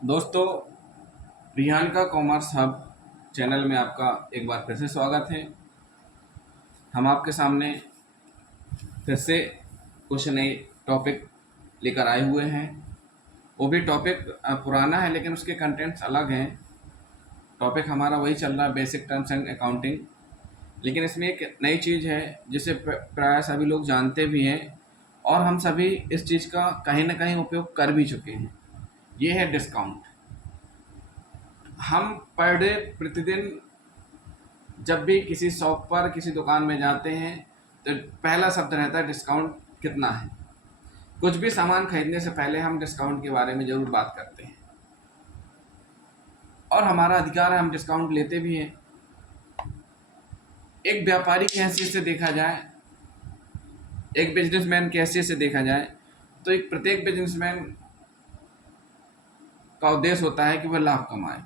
दोस्तों, Priyanka commerce hub channel में आपका एक बार फिर से स्वागत है। हम आपके सामने फिर से कुछ नए टॉपिक लेकर आए हुए हैं। वो भी टॉपिक पुराना है लेकिन उसके कंटेंट्स अलग हैं। टॉपिक हमारा वही चल रहा है, बेसिक टर्म्स एंड अकाउंटिंग। लेकिन इसमें एक नई चीज़ है जिसे प्राय सभी लोग जानते भी हैं और हम सभी इस चीज़ का कहीं ना कहीं उपयोग कर भी चुके हैं। ये है डिस्काउंट। हम पर डे प्रतिदिन जब भी किसी शॉप पर किसी दुकान में जाते हैं तो पहला शब्द रहता है डिस्काउंट कितना है। कुछ भी सामान खरीदने से पहले हम डिस्काउंट के बारे में ज़रूर बात करते हैं और हमारा अधिकार है, हम डिस्काउंट लेते भी हैं। एक व्यापारी की हैसियत से देखा जाए, एक बिजनेसमैन की हैसियत से देखा जाए तो एक प्रत्येक बिजनेसमैन का उद्देश्य होता है कि वह लाभ कमाए।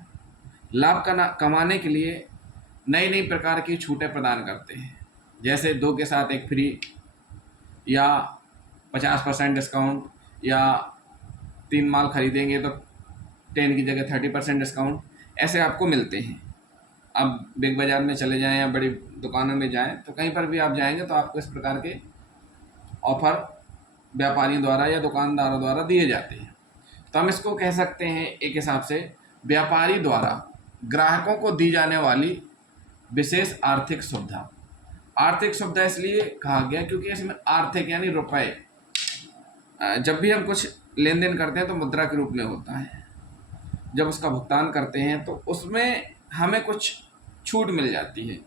लाभ कमाने के लिए नई नई प्रकार की छूटें प्रदान करते हैं, जैसे 2 के साथ 1 फ्री या 50% डिस्काउंट या 3 माल खरीदेंगे तो 10 की जगह 30% डिस्काउंट ऐसे आपको मिलते हैं। अब बिग बाज़ार में चले जाएं या बड़ी दुकानों में जाएं तो कहीं पर भी आप जाएंगे तो आपको इस प्रकार के ऑफर व्यापारियों द्वारा या दुकानदारों द्वारा दिए जाते हैं। तो हम इसको कह सकते हैं एक हिसाब से व्यापारी द्वारा ग्राहकों को दी जाने वाली विशेष आर्थिक सुविधा। आर्थिक सुविधा इसलिए कहा गया क्योंकि इसमें आर्थिक यानी रुपए, जब भी हम कुछ लेन देन करते हैं तो मुद्रा के रूप में होता है। जब उसका भुगतान करते हैं तो उसमें हमें कुछ छूट मिल जाती है।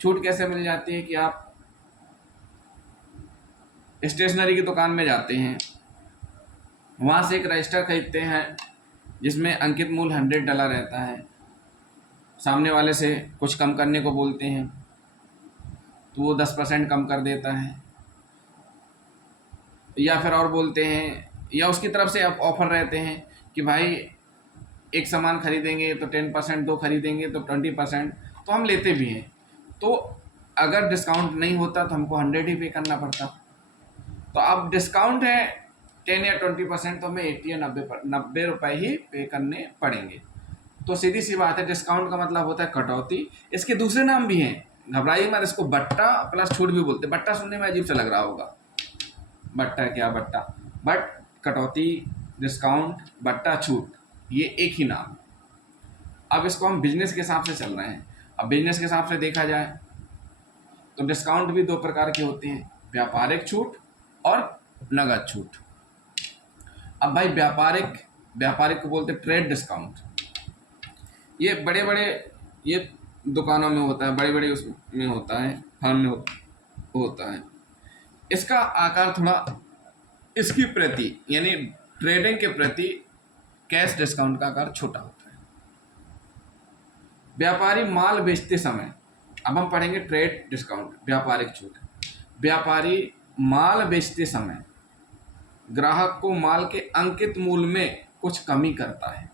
छूट कैसे मिल जाती है कि आप स्टेशनरी की दुकान में जाते हैं, वहाँ से एक रजिस्टर खरीदते हैं जिसमें अंकित मूल्य 100 डॉलर रहता है। सामने वाले से कुछ कम करने को बोलते हैं तो वो 10% कम कर देता है, या फिर और बोलते हैं या उसकी तरफ से आप ऑफर रहते हैं कि भाई एक सामान खरीदेंगे तो 10%, 2 खरीदेंगे तो 20%, तो हम लेते भी हैं। तो अगर डिस्काउंट नहीं होता तो हमको 100 ही पे करना पड़ता। तो अब डिस्काउंट है 10 या 20%, तो हमें 80 या 90 रुपये ही पे करने पड़ेंगे। तो सीधी सी बात है, डिस्काउंट का मतलब होता है कटौती। इसके दूसरे नाम भी हैं, घबराइए मत, इसको बट्टा प्लस छूट भी बोलते हैं। बट्टा सुनने में अजीब सा लग रहा होगा, बट्टा क्या बट्टा, बट कटौती, डिस्काउंट, बट्टा, छूट, ये एक ही नाम। अब इसको हम बिजनेस के हिसाब से चल रहे हैं। अब बिजनेस के हिसाब से देखा जाए तो डिस्काउंट भी 2 प्रकार के होते हैं, व्यापारिक छूट और नगद छूट। अब भाई व्यापारिक को बोलते हैं ट्रेड डिस्काउंट। ये बड़े बड़े ये दुकानों में होता है, बड़े बड़े उसमें होता है, फर्म में होता है। इसका आकार थोड़ा इसकी प्रति यानी ट्रेडिंग के प्रति कैश डिस्काउंट का आकार छोटा होता है। व्यापारी माल बेचते समय, अब हम पढ़ेंगे ट्रेड डिस्काउंट, व्यापारिक छूट। व्यापारी माल बेचते समय ग्राहक को माल के अंकित मूल्य में कुछ कमी करता है।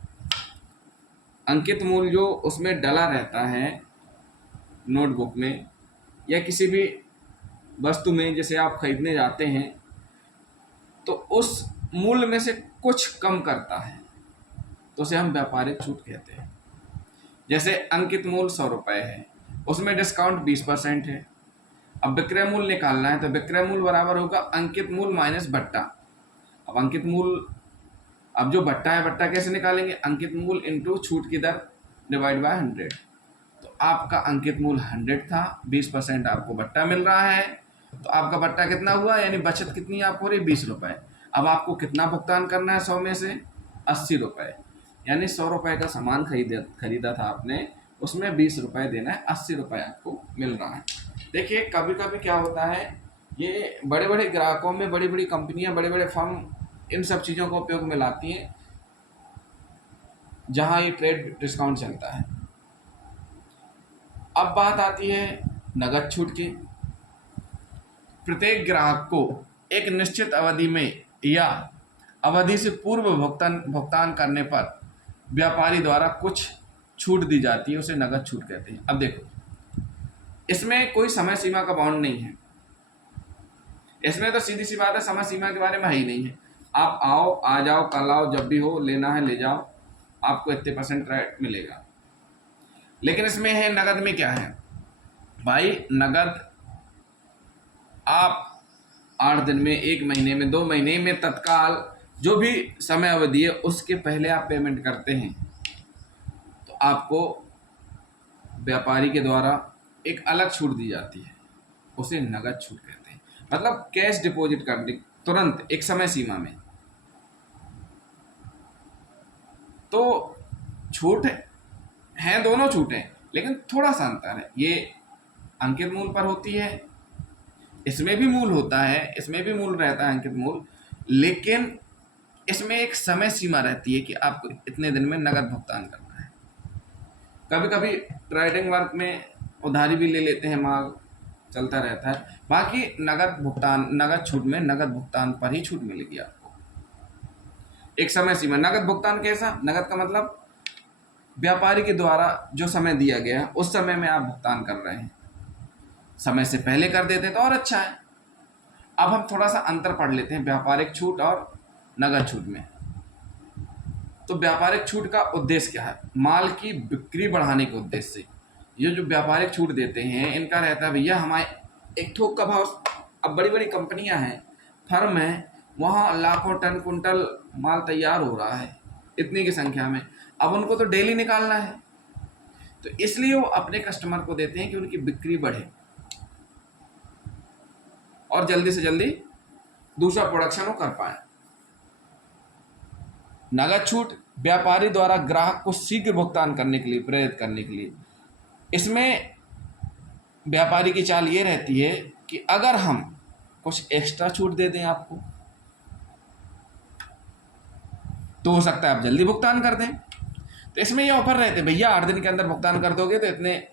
अंकित मूल्य जो उसमें डला रहता है नोटबुक में या किसी भी वस्तु में जैसे आप खरीदने जाते हैं, तो उस मूल्य में से कुछ कम करता है, तो उसे हम व्यापारिक छूट कहते हैं। जैसे अंकित मूल्य 100 रुपये है, उसमें डिस्काउंट 20% है। अब विक्रय मूल्य निकालना है तो विक्रय मूल्य बराबर होगा अंकित मूल्य माइनस बट्टा। अब अंकित मूल्य, अब जो बट्टा है, बट्टा कैसे निकालेंगे, अंकित मूल्य इंटू छूट की दर डिवाइड बाय 100। तो आपका अंकित मूल्य 100 था, 20% आपको बट्टा मिल रहा है, तो आपका बट्टा कितना हुआ, यानी बचत कितनी आपको हो रही, 20 रुपये। अब आपको कितना भुगतान करना है 100 में से, 80 रुपये। यानी 100 रुपये का सामान खरीदा था आपने, उसमें 20 रुपये देना है, 80 रुपये आपको मिल रहा है। देखिए कभी कभी क्या होता है, ये बड़े बड़े ग्राहकों में बड़ी बड़ी कंपनियां, बड़े बड़े फर्म इन सब चीज़ों को उपयोग में लाती हैं जहाँ ये ट्रेड डिस्काउंट चलता है। अब बात आती है नगद छूट की। प्रत्येक ग्राहक को एक निश्चित अवधि में या अवधि से पूर्व भुगतान करने पर व्यापारी द्वारा कुछ छूट दी जाती है, उसे नगद छूट कहते हैं। अब देखो, इसमें कोई समय सीमा का बाउंड नहीं है। इसमें तो सीधी सी बात है, समय सीमा के बारे में है ही नहीं है। आप आओ, आ जाओ, कल आओ, जब भी हो लेना है ले जाओ, आपको इतने परसेंट क्रेडिट मिलेगा। लेकिन इसमें है, नगद में क्या है भाई, नगद आप 8 दिन में, 1 महीने में, 2 महीने में, तत्काल जो भी समय अवधि है उसके पहले आप पेमेंट करते हैं तो आपको व्यापारी के द्वारा एक अलग छूट दी जाती है, उसे नगद छूट कहते हैं। मतलब कैश डिपॉजिट करने तुरंत एक समय सीमा में। तो छूट है, दोनों छूटें, लेकिन थोड़ा सा अंतर है। ये अंकित मूल पर होती है, इसमें भी मूल होता है, इसमें भी मूल रहता है अंकित मूल, लेकिन इसमें एक समय सीमा रहती है कि आपको इतने दिन में नगद भुगतान करना है। कभी कभी ट्रेडिंग वर्क में उधारी भी ले लेते हैं, माल चलता रहता है। बाकी नगद भुगतान, नगद छूट में नगद भुगतान पर ही छूट मिलेगी आपको, एक समय सीमा। नगद भुगतान कैसा, नगद का मतलब व्यापारी के द्वारा जो समय दिया गया उस समय में आप भुगतान कर रहे हैं। समय से पहले कर देते तो और अच्छा है। अब हम थोड़ा सा अंतर पढ़ लेते हैं व्यापारिक छूट और नगद छूट में। तो व्यापारिक छूट का उद्देश्य क्या है, माल की बिक्री बढ़ाने के उद्देश्य से ये जो व्यापारिक छूट देते हैं इनका रहता है भैया, हमारे एक थोक का भाव, अब बड़ी बड़ी कंपनियां हैं, फर्म है, वहाँ लाखों टन कुंटल माल तैयार हो रहा है इतनी की संख्या में, अब उनको तो डेली निकालना है, तो इसलिए वो अपने कस्टमर को देते हैं कि उनकी बिक्री बढ़े और जल्दी से जल्दी दूसरा प्रोडक्शन वो कर पाए। नगद छूट व्यापारी द्वारा ग्राहक को शीघ्र भुगतान करने के लिए प्रेरित करने के लिए। इसमें व्यापारी की चाल ये रहती है कि अगर हम कुछ एक्स्ट्रा छूट दे दें आपको तो हो सकता है आप जल्दी भुगतान कर दें। तो इसमें ये ऑफर रहते हैं भैया, 8 दिन के अंदर भुगतान कर दोगे तो इतने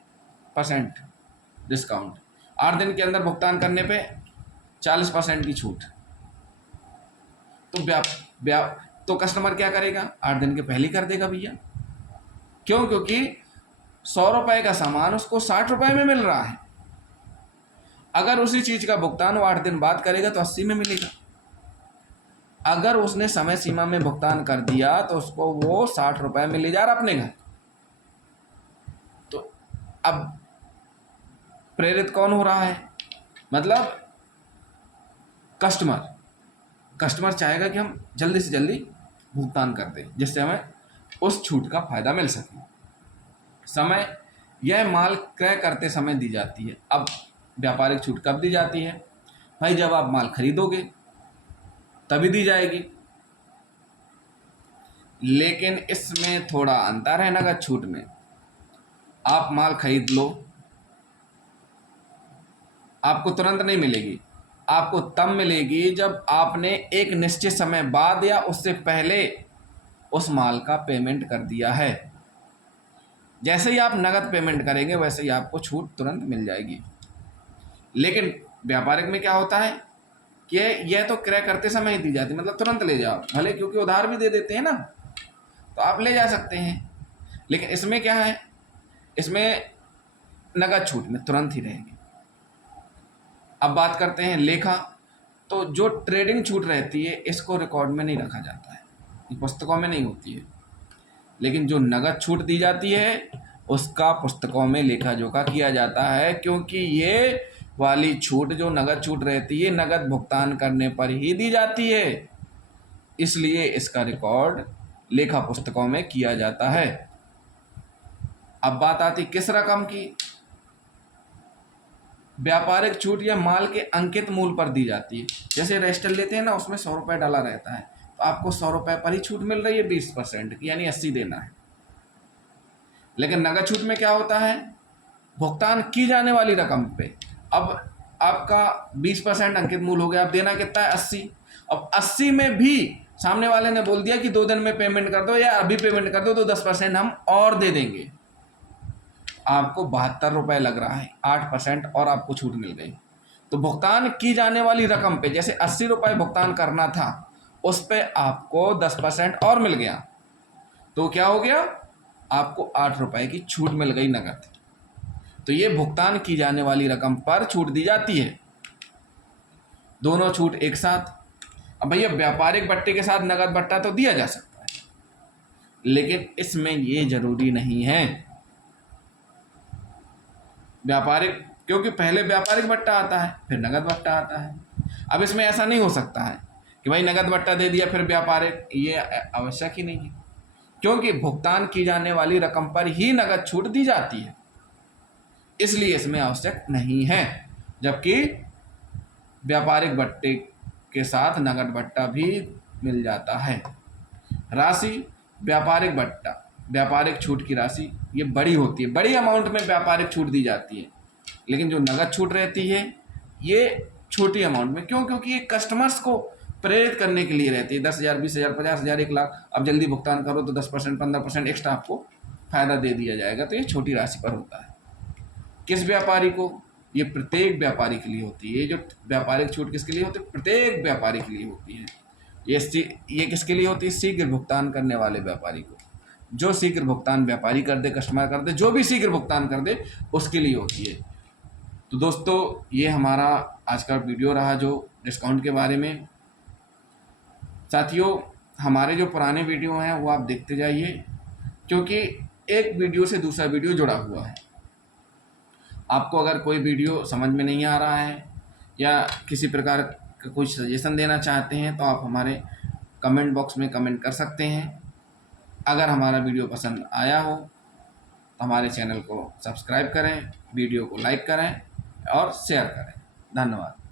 % डिस्काउंट, 8 दिन के अंदर भुगतान करने पे 40% की छूट। तो कस्टमर क्या करेगा, 8 दिन के पहले ही कर देगा भैया। क्यों, क्योंकि 100 रुपए का सामान उसको 60 रुपए में मिल रहा है। अगर उसी चीज का भुगतान वो 8 दिन बाद करेगा तो 80 में मिलेगा। अगर उसने समय सीमा में भुगतान कर दिया तो उसको वो 60 रुपए में ले जा रहा अपने घर। तो अब प्रेरित कौन हो रहा है, मतलब कस्टमर चाहेगा कि हम जल्दी से जल्दी भुगतान कर दें जिससे हमें उस छूट का फायदा मिल सके। समय, यह माल क्रय करते समय दी जाती है। अब व्यापारिक छूट कब दी जाती है भाई, जब आप माल खरीदोगे तभी दी जाएगी। लेकिन इसमें थोड़ा अंतर है नगद छूट में। आप माल खरीद लो, आपको तुरंत नहीं मिलेगी, आपको तब मिलेगी जब आपने एक निश्चित समय बाद या उससे पहले उस माल का पेमेंट कर दिया है। जैसे ही आप नगद पेमेंट करेंगे वैसे ही आपको छूट तुरंत मिल जाएगी। लेकिन व्यापारिक में क्या होता है कि यह तो क्रय करते समय ही दी जाती है, मतलब तुरंत ले जाओ, भले क्योंकि उधार भी दे देते हैं ना तो आप ले जा सकते हैं। लेकिन इसमें क्या है, इसमें नगद छूट में तुरंत ही रहेगी। अब बात करते हैं लेखा। तो जो ट्रेडिंग छूट रहती है इसको रिकॉर्ड में नहीं रखा जाता है, ये पुस्तकों में नहीं होती है। लेकिन जो नगद छूट दी जाती है उसका पुस्तकों में लेखा जोखा किया जाता है, क्योंकि ये वाली छूट जो नगद छूट रहती है नगद भुगतान करने पर ही दी जाती है, इसलिए इसका रिकॉर्ड लेखा पुस्तकों में किया जाता है। अब बात आती किस रकम की। व्यापारिक छूट या माल के अंकित मूल्य पर दी जाती है। जैसे रजिस्टर लेते हैं ना, उसमें 100 रुपये डाला रहता है, तो आपको 100 रुपये पर ही छूट मिल रही है 20% की, यानी 80 देना है। लेकिन नगद छूट में क्या होता है, भुगतान की जाने वाली रकम पे अब आपका 20% अंकित मूल्य हो गया, अब देना कितना है 80। अब 80 में भी सामने वाले ने बोल दिया कि 2 दिन में पेमेंट कर दो या अभी पेमेंट कर दो तो 10% हम और दे देंगे, आपको 72 रुपये लग रहा है, 8% और आपको छूट मिल गई। तो भुगतान की जाने वाली रकम पे जैसे 80 रुपये भुगतान करना था उस पे आपको 10% और मिल गया, तो क्या हो गया, आपको 8 रुपये की छूट मिल गई नगद। तो ये भुगतान की जाने वाली रकम पर छूट दी जाती है, दोनों छूट एक साथ। अब भैया व्यापारिक बट्टे के साथ नगद बट्टा तो दिया जा सकता है, लेकिन इसमें ये ज़रूरी नहीं है। व्यापारिक, क्योंकि पहले व्यापारिक बट्टा आता है फिर नगद बट्टा आता है। अब इसमें ऐसा नहीं हो सकता है कि भाई नगद बट्टा दे दिया फिर व्यापारिक, ये आवश्यक ही नहीं है, क्योंकि भुगतान की जाने वाली रकम पर ही नगद छूट दी जाती है, इसलिए इसमें आवश्यक नहीं है। जबकि व्यापारिक बट्टे के साथ नगद बट्टा भी मिल जाता है। राशि, व्यापारिक बट्टा, व्यापारिक छूट की राशि ये बड़ी होती है, बड़ी अमाउंट में व्यापारिक छूट दी जाती है, लेकिन जो नगद छूट रहती है ये छोटी अमाउंट में। क्यों? क्योंकि ये कस्टमर्स को प्रेरित करने के लिए रहती है। 10,000, 20,000, 50,000, 1,00,000, अब जल्दी भुगतान करो तो 10%, 15% एक्स्ट्रा आपको फायदा दे दिया जाएगा। तो ये छोटी राशि पर होता है। किस व्यापारी को? ये प्रत्येक व्यापारी के लिए होती है। ये जो व्यापारिक छूट किसके लिए होती है? प्रत्येक व्यापारी के लिए होती है। ये किसके लिए होती है? शीघ्र भुगतान करने वाले व्यापारी को। जो शीघ्र भुगतान व्यापारी कर दे, कस्टमर कर दे, जो भी शीघ्र भुगतान कर दे उसके लिए होती है। तो दोस्तों ये हमारा आज का वीडियो रहा जो डिस्काउंट के बारे में। साथियों हमारे जो पुराने वीडियो हैं वो आप देखते जाइए, क्योंकि एक वीडियो से दूसरा वीडियो जुड़ा हुआ है। आपको अगर कोई वीडियो समझ में नहीं आ रहा है या किसी प्रकार का कोई सजेशन देना चाहते हैं तो आप हमारे कमेंट बॉक्स में कमेंट कर सकते हैं। अगर हमारा वीडियो पसंद आया हो तो हमारे चैनल को सब्सक्राइब करें, वीडियो को लाइक करें और शेयर करें। धन्यवाद।